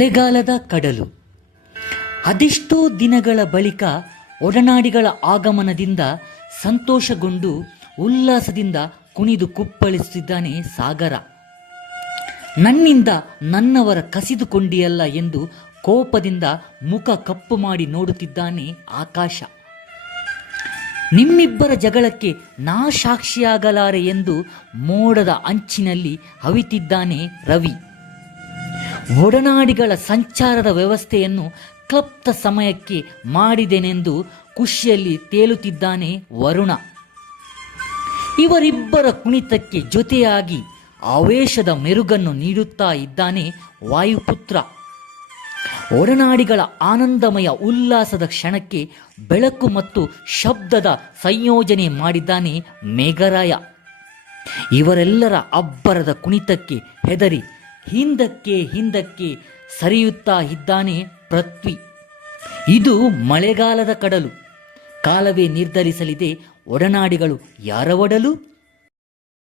ಮಳೆಗಾಲದ ಕಡಲು. ಅದೆಷ್ಟೋ ದಿನಗಳ ಬಳಿಕ ಒಡನಾಡಿಗಳ ಆಗಮನದಿಂದ ಸಂತೋಷಗೊಂಡು ಉಲ್ಲಾಸದಿಂದ ಕುಣಿದು ಕುಪ್ಪಳಿಸುತ್ತಿದ್ದಾನೆ ಸಾಗರ. ನನ್ನಿಂದ ನನ್ನವರ ಕಸಿದುಕೊಂಡಿಯಲ್ಲ ಎಂದು ಕೋಪದಿಂದ ಮುಖ ಕಪ್ಪು ಮಾಡಿ ನೋಡುತ್ತಿದ್ದಾನೆ ಆಕಾಶ. ನಿಮ್ಮಿಬ್ಬರ ಜಗಳಕ್ಕೆ ನಾ ಸಾಕ್ಷಿಯಾಗಲಾರೆ ಎಂದು ಮೋಡದ ಅಂಚಿನಲ್ಲಿ ಹವಿತಿದ್ದಾನೆ ರವಿ. ಒಡನಾಡಿಗಳ ಸಂಚಾರದ ವ್ಯವಸ್ಥೆಯನ್ನು ಕ್ಲಪ್ತ ಸಮಯಕ್ಕೆ ಮಾಡಿದೆನೆಂದು ಖುಷಿಯಲ್ಲಿ ತೇಲುತ್ತಿದ್ದಾನೆ ವರುಣ. ಇವರಿಬ್ಬರ ಕುಣಿತಕ್ಕೆ ಜೊತೆಯಾಗಿ ಆವೇಶದ ಮೆರುಗನ್ನು ನೀಡುತ್ತಾ ಇದ್ದಾನೆ ವಾಯುಪುತ್ರ. ಒಡನಾಡಿಗಳ ಆನಂದಮಯ ಉಲ್ಲಾಸದ ಕ್ಷಣಕ್ಕೆ ಬೆಳಕು ಮತ್ತು ಶಬ್ದದ ಸಂಯೋಜನೆ ಮಾಡಿದ್ದಾನೆ ಮೇಘರಾಯ. ಇವರೆಲ್ಲರ ಅಬ್ಬರದ ಕುಣಿತಕ್ಕೆ ಹೆದರಿ ಹಿಂದಕ್ಕೆ ಹಿಂದಕ್ಕೆ ಸರಿಯುತ್ತಾ ಇದ್ದಾನೆ ಪೃಥ್ವಿ. ಇದು ಮಳೆಗಾಲದ ಕಡಲು. ಕಾಲವೇ ನಿರ್ಧರಿಸಲಿದೆ ಒಡನಾಡಿಗಳು ಯಾರ ಒಡಲು